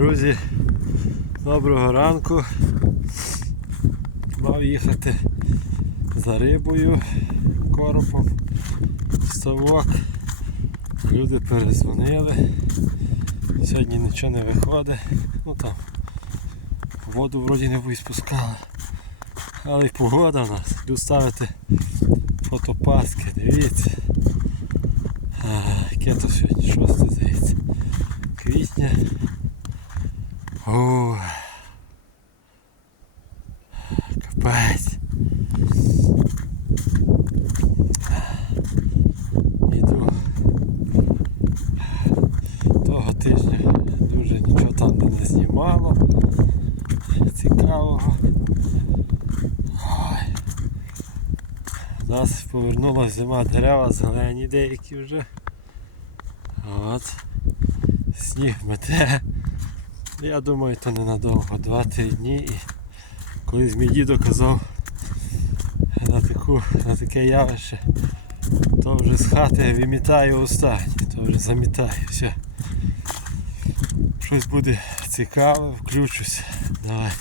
Друзі, доброго ранку. Мав їхати за рибою, коропом, в ставок. Люди перезвонили. Сьогодні нічого не виходить. Ну там воду вроді не будуть спускали. Але й погода в нас. Йду ставити фотопаски, дивіться. А, яке сьогодні? Шосте здається. Квітня. О, капець. Іду. Того тижня дуже нічого там не знімало. Цікавого. Ой. У нас повернулася зима, дерева зелені деякі вже. От. Сніг мете. Я думаю, то ненадовго, 2-3 дні і колись мій дідо казав на, таку, на таке явище, то вже з хати вимітаю останнє, то вже замітаю, все. Щось буде цікаве, включусь. Давайте.